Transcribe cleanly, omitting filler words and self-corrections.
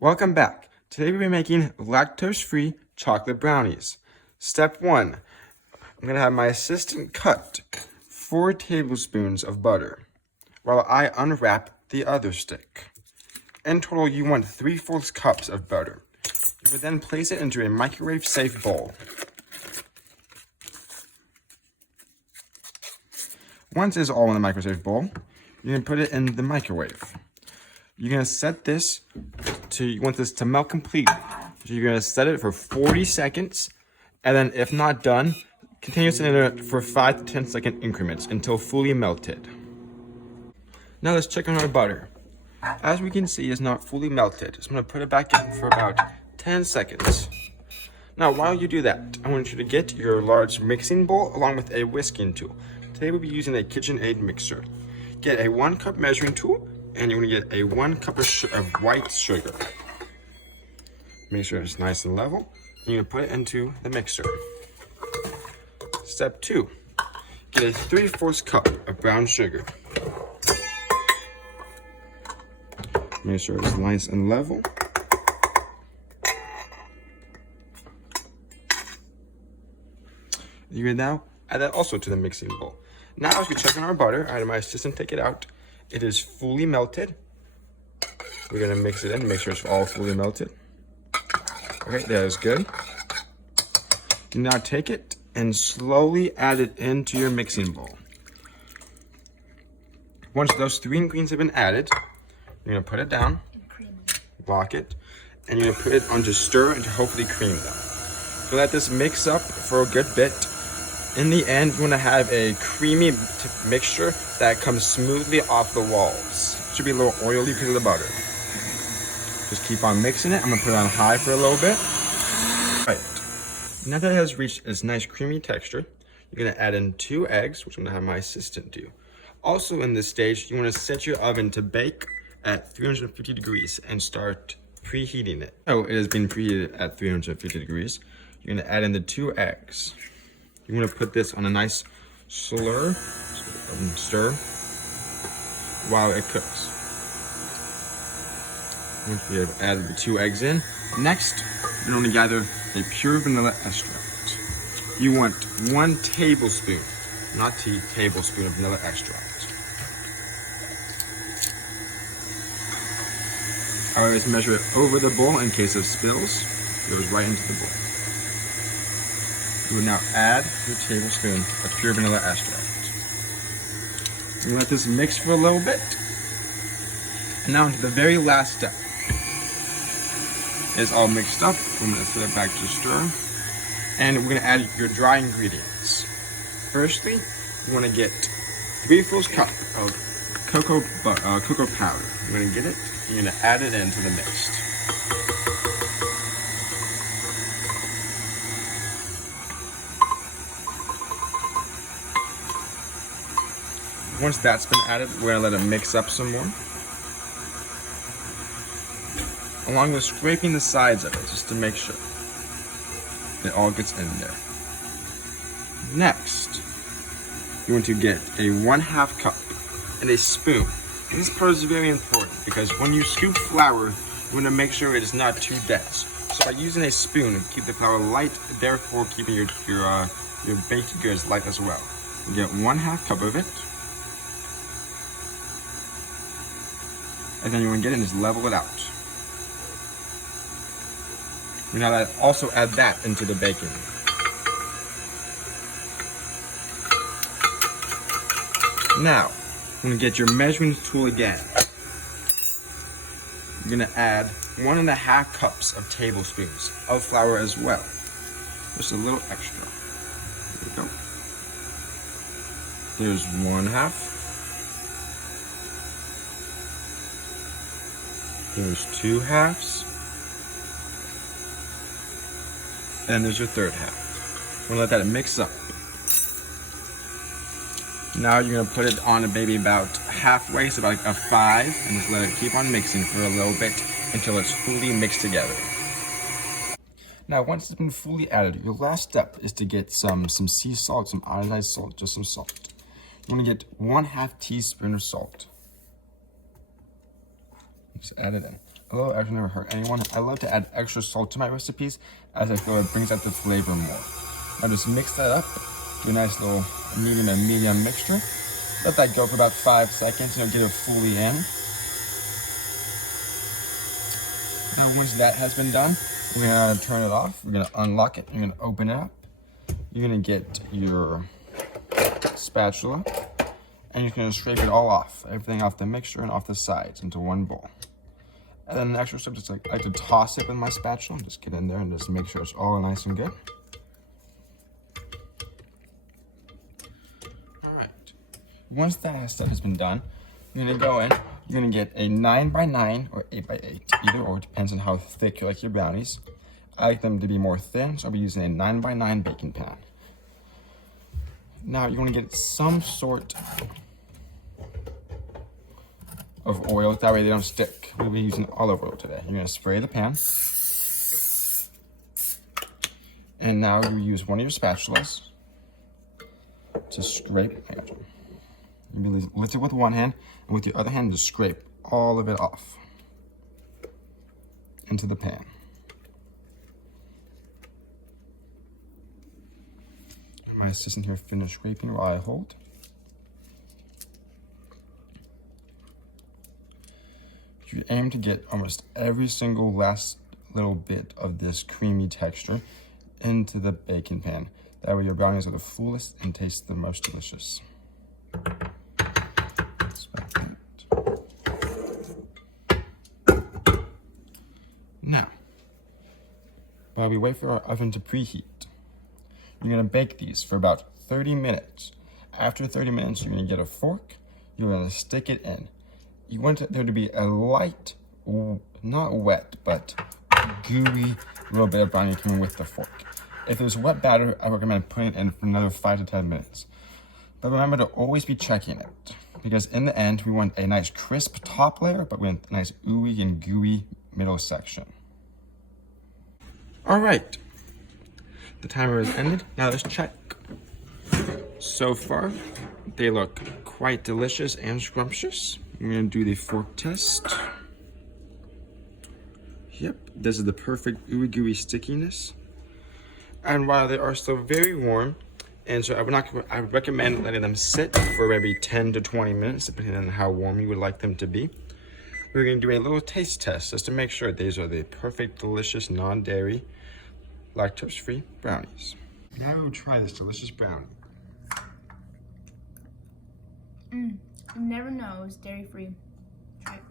Welcome back. Today we'll be making lactose-free chocolate brownies. Step 1. I'm going to have my assistant cut 4 tablespoons of butter while I unwrap the other stick. In total, you want 3/4 cups of butter. You would then place it into a microwave-safe bowl. Once it's all in the microwave bowl, you're going to put it in the microwave. You're going to set this to, you want this to melt completely. So you're going to set it for 40 seconds, and then if not done, continue setting it for 5 to 10 second increments until fully melted. Now let's check on our butter. As we can see, it's not fully melted. So I'm going to put it back in for about 10 seconds. Now, while you do that, I want you to get your large mixing bowl along with a whisking tool. Today we'll be using a KitchenAid mixer. Get a 1 cup measuring tool, and you're going to get a 1 cup of white sugar. Make sure it's nice and level. And you're going to put it into the mixer. Step 2. Get a 3/4 cup of brown sugar. Make sure it's nice and level. You can now add that also to the mixing bowl. Now as we check on our butter, I had my assistant take it out. It is fully melted. We're gonna mix it in, make sure it's all fully melted. Okay, that is good. Now take it and slowly add it into your mixing bowl. Once those 3 ingredients have been added, you're gonna put it down, lock it, and you're gonna put it on to stir and to hopefully cream them. So let this mix up for a good bit. In the end, you want to have a creamy mixture that comes smoothly off the walls. It should be a little oily because of the butter. Just keep on mixing it. I'm going to put it on high for a little bit. All right. Now that it has reached its nice creamy texture, you're going to add in 2 eggs, which I'm going to have my assistant do. Also in this stage, you want to set your oven to bake at 350 degrees and start preheating it. Oh, it has been preheated at 350 degrees. You're going to add in the 2 eggs. You want to put this on a nice stir while it cooks. Once we have added the 2 eggs in, next you're going to gather a pure vanilla extract. You want 1 tablespoon, not tablespoon of vanilla extract. I always measure it over the bowl in case of spills. It goes right into the bowl. You will now add your tablespoon of pure vanilla extract. You let this mix for a little bit. And now into the very last step. It's all mixed up. I'm going to set it back to stir. And we're going to add your dry ingredients. Firstly, you want to get 3/4 cup of cocoa powder. You're going to get it. You're going to add it into the mix. Once that's been added, we're going to let it mix up some more. Along with scraping the sides of it, just to make sure it all gets in there. Next, you want to get a 1/2 cup and a spoon. And this part is very important because when you scoop flour, you want to make sure it is not too dense. So by using a spoon, keep the flour light, therefore keeping your baked goods light as well. You get 1/2 cup of it. And then you want to get it and just level it out. You now also add that into the baking. Now, you're going to get your measuring tool again. You're going to add 1.5 cups of tablespoons of flour as well. Just a little extra. There we go. There's 1/2. There's 2 halves. And there's your 3rd half. We're gonna let that mix up. Now you're gonna put it on maybe about halfway, so about like a 5, and just let it keep on mixing for a little bit until it's fully mixed together. Now once it's been fully added, your last step is to get some sea salt, some iodized salt, just some salt. You wanna get 1/2 teaspoon of salt. Just add it in. A little extra never hurt anyone. I love to add extra salt to my recipes as I feel it brings out the flavor more. Now just mix that up. Do a nice little medium and medium mixture. Let that go for about 5 seconds, get it fully in. Now once that has been done, we're gonna turn it off. We're gonna unlock it. You're gonna open it up. You're gonna get your spatula, and you're gonna scrape it all off, everything off the mixture and off the sides into one bowl. And then the extra step, just like I like to toss it with my spatula, just get in there and just make sure it's all nice and good. All right. Once that step has been done, you're gonna go in. You're gonna get a 9x9 or 8x8, either or, depends on how thick you like your brownies. I like them to be more thin, so I'll be using a 9x9 baking pan. Now you want to get some sort of oil, that way they don't stick. We'll be using olive oil today. You're going to spray the pan. And now you use one of your spatulas to scrape. You lift it with one hand, and with your other hand, just scrape all of it off into the pan. My assistant here finished scraping while I hold. You aim to get almost every single last little bit of this creamy texture into the baking pan. That way your brownies are the fullest and taste the most delicious. Now, while we wait for our oven to preheat, you're gonna bake these for about 30 minutes. After 30 minutes, you're gonna get a fork, you're gonna stick it in. You want there to be a light, not wet, but gooey little bit of brownie coming with the fork. If there's wet batter, I recommend putting it in for another 5 to 10 minutes. But remember to always be checking it, because in the end, we want a nice crisp top layer, but we want a nice ooey and gooey middle section. All right. The timer is ended. Now let's check. So far, they look quite delicious and scrumptious. I'm gonna do the fork test. Yep, this is the perfect ooey gooey stickiness. And while they are still very warm, and so I would recommend letting them sit for maybe 10 to 20 minutes, depending on how warm you would like them to be. We're gonna do a little taste test just to make sure these are the perfect, delicious, non-dairy, lactose-free brownies. Now we will try this delicious brownie. You never know it's dairy-free. Try it.